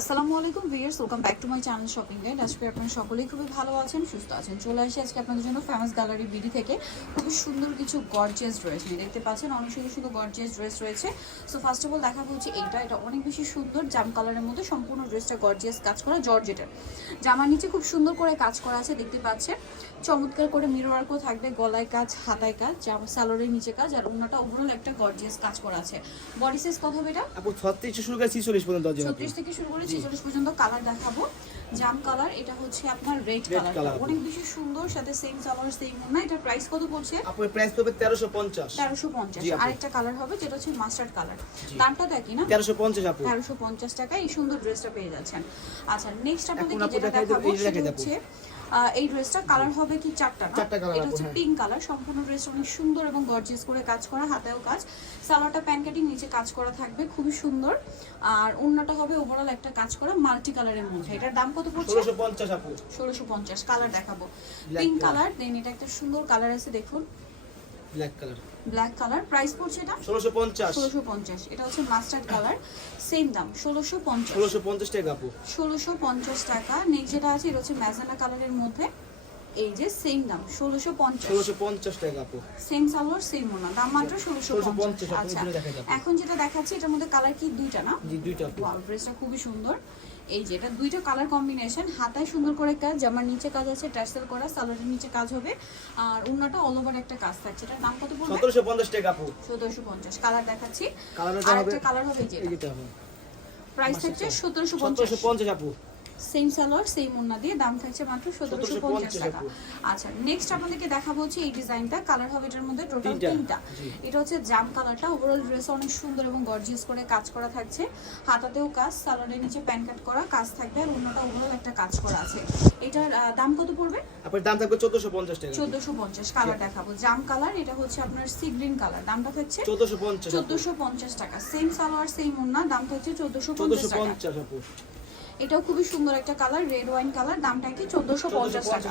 আসসালামু আলাইকুম viewers, welcome back to my channel shopping guide. আজকে আপনারা সকলেই খুবই ভালো আছেন, সুস্থ আছেন। চলে আসি আজকে আপনাদের জন্য ফেমাস গ্যালারি বিডি থেকে খুবই সুন্দর কিছু গর্জিয়াস ড্রেস নিয়ে। দেখতে পাচ্ছেন অনেক সুন্দর সুন্দর গর্জিয়াস ড্রেস রয়েছে। সো ফার্স্ট অফ অল দেখাবো হচ্ছে এটা অনেক বেশি সুন্দর জাম কালারের মধ্যে সম্পূর্ণ ড্রেসটা গর্জিয়াস কাজ করা জর্জেটের। জামার নিচে খুব সুন্দর করে কাজ করা আছে, দেখতে পাচ্ছেন চমৎকার করে মিরর ওয়ার্কও থাকবে, গলায় কাজ, হাতায় কাজ, জামা সালোয়ারের নিচে কাজ, আর ওন্নাটা ওভারঅল একটা গর্জিয়াস কাজ করা আছে। বডি সাইজ কত হবে এটা? আপু 36 থেকে শুরু করে 46 পর্যন্ত আছে। 36 থেকে শুরু করে 46 পর্যন্ত কালার দেখাবো। জাম কালার, এটা হচ্ছে আপনার রেড কালার, অনেক বেশি সুন্দর, সাথে সেম সালোয়ার সেম ওন্না। এটা প্রাইস কত পড়ছে? আপু প্রাইস পড়বে 1350। 1350। আরেকটা কালার হবে যেটা হচ্ছে মাস্টার্ড কালার, দামটা তো একই না? 1350 আপু। 1350 টাকায় এই সুন্দর ড্রেসটা পেয়ে যাচ্ছেন। আচ্ছা, নেক্সট আপনাদেরকে যেটা দেখাবো সেটা হচ্ছে এই ড্রেসটা কালার হবে কি চারটা না? এটা হচ্ছে পিঙ্ক কালার। সম্পূর্ণ ড্রেসটা অনেক সুন্দর এবং গর্জিয়াস করে কাজ করা, হাতেও কাজ, সালোয়ারটা প্যান্ট কাটিং, নিচে কাজ করা থাকবে, খুবই সুন্দর। আর ওন্নাটা হবে ওভারঅল একটা কাজ করা মাল্টি কালারের মধ্যে। এটার দাম কত পড়ছে? 1650 আপু। 1650। কালার দেখাবো পিঙ্ক কালার, দেন এটা একটা সুন্দর কালার আছে দেখুন, black colour. Black colour, price পড়ছে এটা 1650। 1650। এটা হচ্ছে মাস্টার্ড কালার, সেম দাম 1650। 1650 টাকা আপু। 1650 টাকা। নেক্সট যেটা আছে এটা হচ্ছে ম্যাজেন্টা কালারের মধ্যে, এই যে সেম দাম 1650। 1650 টাকা আপু। সেম সালোয়ার সেম ওন্না, দাম মাত্র 1650। 1650। আচ্ছা, এখন যেটা দেখাচ্ছি এটার মধ্যে কালার কি দুইটা না? জি দুইটা আপু। ওয়াও, ড্রেসটা খুবই সুন্দর। এই যে এটা দুইটা কালার কম্বিনেশন, হাতায় সুন্দর করে কাজ, জামার নিচে কাজ আছে টার্সেল করা, সালোয়ারের নিচে কাজ হবে, আর ওন্নাটা অল ওভার একটা কাজ থাকছে। এটার দাম কত পড়বে? 1750 টাকা আপু। 1750। কালার দেখাচ্ছি, কালারটা আর হবে একটা কালার হবে যে এইটা হবে। প্রাইস থাকছে 1750। 1750 আপু। সেম সালোয়ার সেম ওন্না দিয়ে দাম থাকছে মাত্র 1750 টাকা। আচ্ছা, নেক্সট আপনাদেরকে দেখাবো হচ্ছে এই ডিজাইনটা। কালার হবে এটার মধ্যে টোটাল তিনটা। এটা হচ্ছে জাম কালারটা। ওভারঅল ড্রেস অনেক সুন্দর এবং গর্জিয়াস করে কাজ করা থাকছে, হাতাতেও কাজ, সালোয়ারের নিচে প্যান্ট কাট করা কাজ থাকবে, আর ওন্নাটা ওভারঅল একটা কাজ করা আছে। এটার দাম কত পড়বে? আপনার দাম থাকবে 1450 টাকা। 1450। কালার দেখাবো জাম কালার, এটা হচ্ছে আপনার সি গ্রিন কালার, দামটা থাকছে 1450। 1450 টাকা। সেম সালোয়ার সেম ওন্না, দাম থাকছে 1450 টাকা। 1450 আপু। এটাও খুবই সুন্দর একটা কালার, রেড ওয়াইন কালার, দামটা কি 1450 টাকা।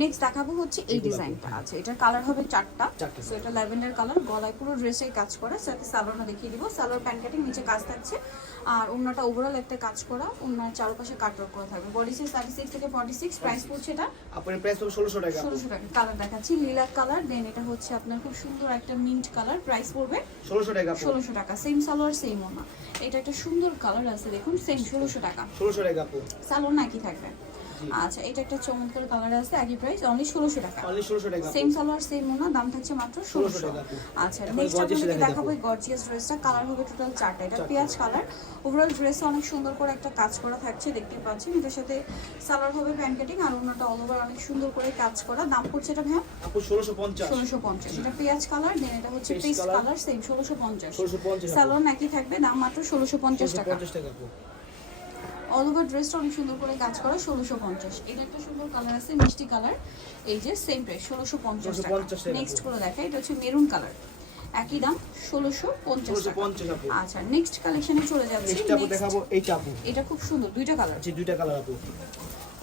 নেক্সট দেখাবো হচ্ছে এই ডিজাইনটা আছে। এটার কালার হবে চারটা। সো এটা ল্যাভেন্ডার কালার, গলায় পুরো ড্রেসে কাজ করা, সাথে সালোয়ারটা দেখিয়ে দিব। সালোয়ার প্যান্ট কাটিং, নিচে কাজ থাকছে, আর ওন্নাটা ওভারঅল একটা কাজ করা, ওন্নার চারপাশে কাটওয়ার্ক করা থাকবে। বডি সাইজ 36 থেকে 46। প্রাইস পড়ছে এটা আপনার প্রাইস হবে 1600 টাকা। 1600 টাকা। কালার দেখাচ্ছি লিলাক কালার, দেন এটা হচ্ছে আপনার খুব সুন্দর একটা মিন্ট কালার, প্রাইস পড়বে 1600 টাকা। 1600 টাকা। সেম সালোয়ার সেম ওন্না। এটা একটা সুন্দর কালার আছে দেখুন, সেম 1600 টাকা। 1600 টাকা আপু। সালোয়ার নাকি থাকবে। আচ্ছা, এটা একটা চমৎকার কালার আছে, একই প্রাইস অনলি 1600 টাকা। অনলি 1600 টাকা। সেম সালোয়ার সেম ওন্না, দাম থাকছে মাত্র 1600 টাকা। আচ্ছা, নেক্সট আপনাদেরকে দেখাবো এই গর্জিয়াস ড্রেসটা। কালার হবে টোটাল চারটা। এটা পেঁয়াজ কালার, ওভারঅল ড্রেসে অনেক সুন্দর করে একটা কাজ করা থাকছে, দেখতে পাচ্ছেন। এটার সাথে সালোয়ার হবে প্যান্ট কাটিং, আর ওন্নাটা অল ওভার অনেক সুন্দর করে কাজ করা। দাম পড়ছে এটা ভাই আপু 1650। 1650। এটা পেঁয়াজ কালার, দেন এটা হচ্ছে পিস কালার, সেম 1650। 1650 সালোয়ার নাকি থাকবে, দাম মাত্র 1650 টাকা। 1650 টাকা আপু। অল ওভার ড্রেসটা অনেক সুন্দর করে কাজ করা, 1650। এটা একটা সুন্দর কালার আছে, মিষ্টি কালার, এই যে সেম প্রাইস 1650 টাকা। নেক্সট করে দেখা, এটা হচ্ছে মেরুন কালার, একই দাম 1650 টাকা। আচ্ছা, নেক্সট কালেকশনে চলে যাচ্ছি। নেক্সট আপু দেখাবো এইটা আপু। এটা খুব সুন্দর, দুইটা কালার। জি দুইটা কালার আপু।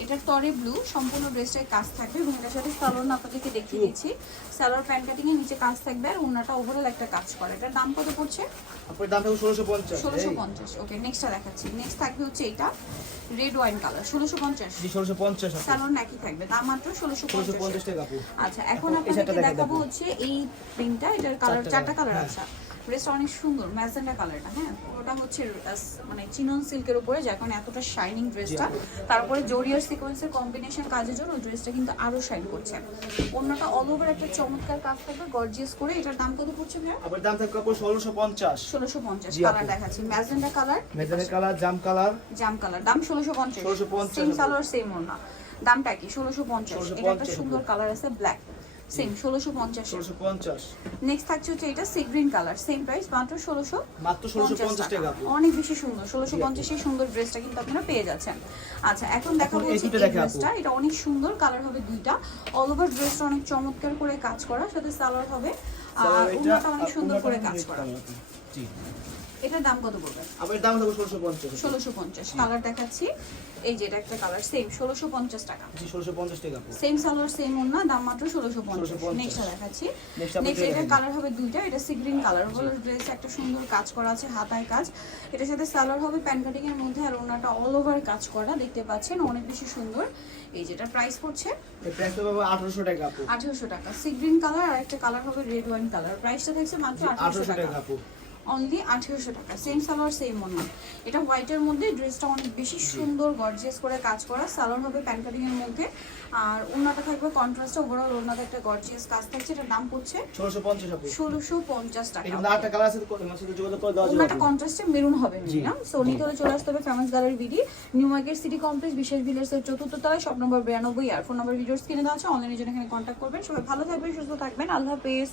এটা টরে ব্লু, সম্পূর্ণ ড্রেসটায় কাজ থাকবে, এবং এটার সাথে সালোয়ার আপনাদেরকে দেখিয়ে দিচ্ছি। সালোয়ার প্যান্ট কাটিং এর নিচে কাজ থাকবে, আর ওন্নাটা ওভারঅল একটা কাজ করে। এটার দাম কত পড়ছে? আপনার দাম থাকবে 1650। 1650। ওকে, নেক্সটটা দেখাচ্ছি। নেক্সট থাকবে হচ্ছে এটা রেড ওয়াইন কালার, 1650। জি 1650 আপু। সালোয়ার নাকি থাকবে, দাম মাত্র 1650 টাকা আপু। আচ্ছা, এখন আপনাদেরকে দেখাবো হচ্ছে এই প্রিন্টটা। এটার কালার চারটা কালার আছে। ড্রেসটা অনেক সুন্দর, ম্যাজেন্টা কালারটা। হ্যাঁ, পুরোটা হচ্ছে মানে চিনন সিল্কের উপরে, যার কারণে এতটা শাইনিং ড্রেসটা। তারপরে জরিয়ার সিকোয়েন্সের কম্বিনেশন কাজের জন্য ড্রেসটা কিন্তু আরো শাইন করছে। অন্যটা অল ওভার একটা চমৎকার কাজ থাকবে, গর্জিয়াস করে। এটার দাম কত পড়ছে ভাই? আপনার দাম থাকবে আপু 1650। 1650। কালার দেখাচ্ছি, ম্যাজেন্টা কালার, মেজেন্টা কালার, জাম কালার। জাম কালার, দাম 1650। 1650। সেম সালোয়ার সেম ওন্না, দামটা কি 1650। এটা একটা সুন্দর কালার আছে ব্ল্যাক, সেম 1650। 1650। নেক্সট থাকছে হচ্ছে এটা sea green colour, same price মাত্র 1650 টাকা। অনেক বেশি সুন্দর, 1650 এর সুন্দর ড্রেসটা কিন্তু আপনারা পেয়ে যাচ্ছেন। আচ্ছা, এখন দেখাবো হচ্ছে এই ড্রেসটা। এটা অনেক সুন্দর, কালার হবে দুইটা। অল ওভার ড্রেসটা অনেক চমৎকার করে কাজ করা, সাথে সালোয়ার হবে, আর ওন্নাটা অনেক সুন্দর করে কাজ করা। জি এটার দাম কত পড়বে? আবার এর দাম থাকবে 1650। 1650। কালার দেখাচ্ছি, এই যে এটা একটা কালার সেম 1650 টাকা। জি 1650 টাকা আপু। সেম সালোয়ার সেম ওন্না, দাম মাত্র 1650। 1650 নেক্সট দেখাচ্ছি, নেক্সট আপনি নেক্সট এটা কালার হবে দুইটা, এটা সি গ্রিন কালার হলো ড্রেস, একটা সুন্দর কাজ করা আছে হাতায় কাজ, এটার সাথে সালোয়ার হবে প্যান কাটিং এর মধ্যে, আর ওন্নাটা অল ওভার কাজ করা, দেখতে পাচ্ছেন অনেক বেশি সুন্দর। এই যেটা প্রাইস পড়ছে এই প্রাইস হবে 1800 টাকা আপু। 1800 টাকা। সি গ্রিন কালার আর একটা কালার হবে রেড ওয়াইন কালার, প্রাইসটা থাকছে মাত্র 1800 1800 টাকা। টাকা আপু। অনলি 1800 টাকা। সেম সালোয়ার সেম ওন্না, এটা হোয়াইটের মধ্যে, ড্রেসটা অনেক বেশি সুন্দর গর্জিয়াস করে কাজ করা, সালোয়ার হবে প্যান কাটিং এর মধ্যে, আর ওন্নাটা থাকবে কন্ট্রাস্ট, ওভারঅল ওন্নাতে একটা গর্জিয়াস কাজ থাকছে। এটার দাম পড়ছে 1650 আপু। 1650 টাকা। এখানে আরেকটা কালার আছে, আমার সাথে যোগাযোগ করে দেওয়া যাবে ওন্নাটা আপু। কন্ট্রাস্টে মেরুন হবে না, সো নিতে হলে চলে আসতে হবে famous gallery BD, new market city complex, বিশেষ ভিলেজের 4র্থ তলায়, শপ নম্বর 92, আর ফোন নাম্বার ভিডিওস কিনে দেওয়া আছে, অনলাইনে জন্য এখানে কন্ট্যাক্ট করবেন। সবাই ভালো থাকবেন, সুস্থ থাকবেন, আল্লাহ হাফেজ।